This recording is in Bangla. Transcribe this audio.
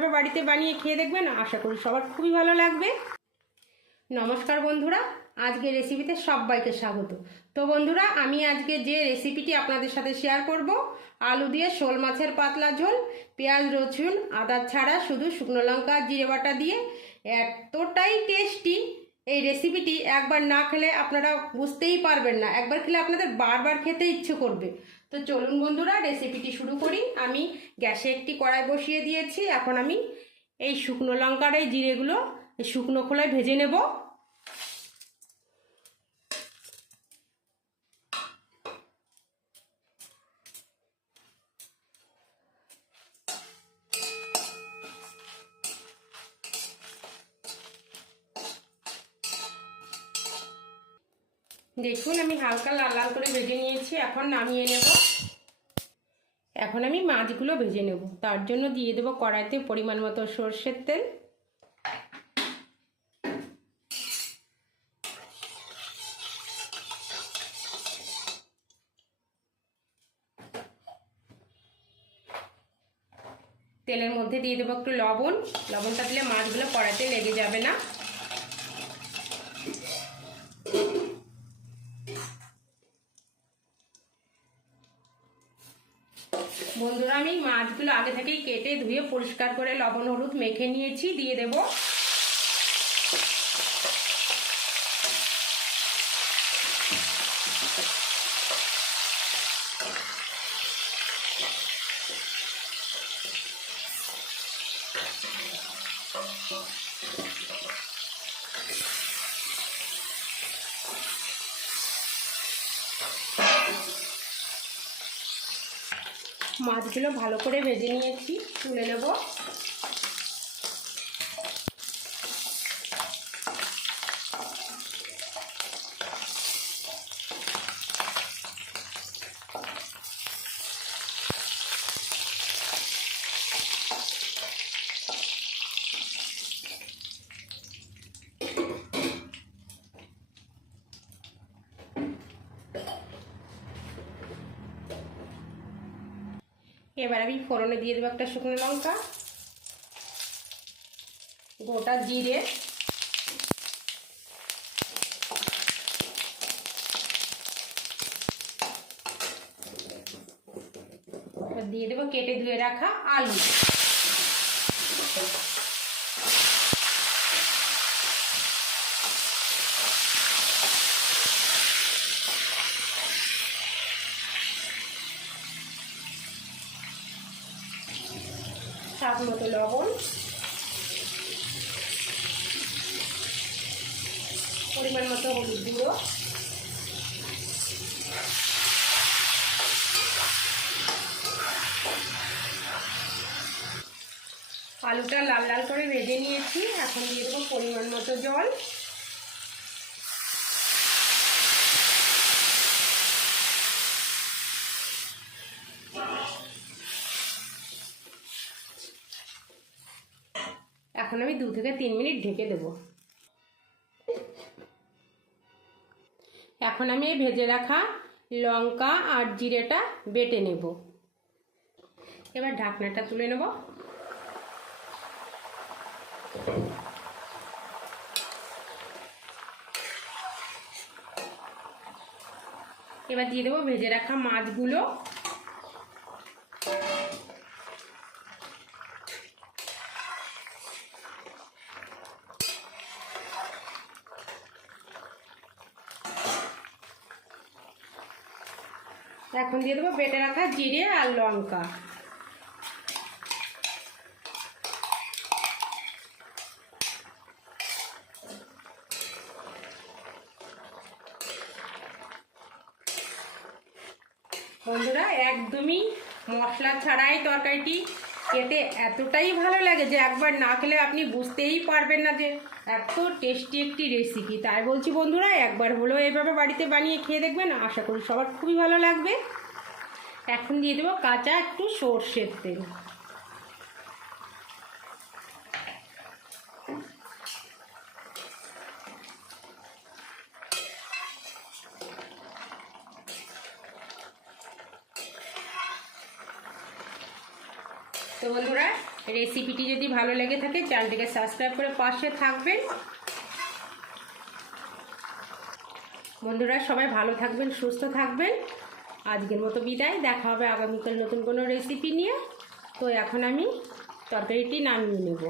এইভাবে বাড়িতে বানিয়ে খেয়ে দেখবেন? আশা করি সবার খুবই ভালো লাগবে। নমস্কার বন্ধুরা, আজকে রেসিপিতে সবাইকে স্বাগত। তো বন্ধুরা, আমি আজকে যে রেসিপিটি আপনাদের সাথে শেয়ার করব, আলু দিয়ে শোল মাছের পাতলা ঝোল, পেঁয়াজ, রসুন, আদা ছাড়া শুধু শুকনো লঙ্কা জিরে বাটা দিয়ে। এতটাই টেস্টি এই রেসিপিটি একবার না খেলে আপনারা বুঝতেই পারবেন না। একবার খেলে আপনাদের বারবার খেতে ইচ্ছে করবে। তো চলুন বন্ধুরা রেসিপিটি শুরু করি। আমি গ্যাসে একটি কড়াই বসিয়ে দিয়েছি। এখন আমি এই শুকনো লঙ্কার এই জিরেগুলো শুকনো খোলায় ভেজে নেব। দেখুন, আমি হালকা লাল লাল করে ভেজে নিয়েছি, এখন নামিয়ে নেব। এখন আমি মাছগুলো ভেজে নেব। তার জন্য দিয়ে দেবো কড়াইতে পরিমাণ মতো সর্ষের তেল। তেলের মধ্যে দিয়ে দেবো একটু লবণ। লবণটা দিলে মাছগুলো কড়াইতে লেগে যাবে না। বন্ধুরা, আমি মাছগুলো আগে থেকেই কেটে ধুয়ে পরিষ্কার করে লবণ, হলুদ মেখে নিয়েছি, দিয়ে দেব। মাছগুলো ভালো করে ভেজে নিয়েছি তুলে নেব এবার আমি ফোড়নে দিয়ে দেবো একটা শুকনো লঙ্কা, গোটা জিরে। দিয়ে দেবো কেটে ধুয়ে রাখা আলু স্বাদ মতো লবণ পরিমাণ মতো হলুদ গুঁড়ো। আলুটা লাল লাল করে ভেজে নিয়েছি। এখন দিয়ে দেবো পরিমাণ মতো জল। এখন আমি দু থেকে তিন মিনিট ঢেকে দেব। এখন আমি এই ভেজে রাখা লঙ্কা আর জিরেটা বেটে নেব। এবার ঢাকনাটা তুলে নেব। এবার দিয়ে দেবো ভেজে রাখা মাছগুলো। এখন দিয়ে দেবো বেটে রাখা জিরে আর লঙ্কা। বন্ধুরা, একদমই মশলা ছাড়াই তরকারিটি খেতে এতটাই ভালো লাগে যে একবার না খেলে আপনি বুঝতেই পারবেন না যে এত টেস্টি একটি রেসিপি তাই বলছি বন্ধুরা, একবার হলেও এভাবে বাড়িতে বানিয়ে খেয়ে দেখবেন, আশা করি সবার খুবই ভালো লাগবে। এখন দিয়ে দেবো কাঁচা একটু সর্ষের তেল। তো বন্ধুরা রেসিপিটি যদি ভালো লেগে থাকে চ্যানেলটিকে সাবস্ক্রাইব করে পাশে থাকবেন। বন্ধুরা, সবাই ভালো থাকবেন, সুস্থ থাকবেন। আজকের মতো বিদায়, দেখা হবে আগামীকাল নতুন কোনো রেসিপি নিয়ে। তো এখন আমি তরকারিটি নামিয়ে নেব।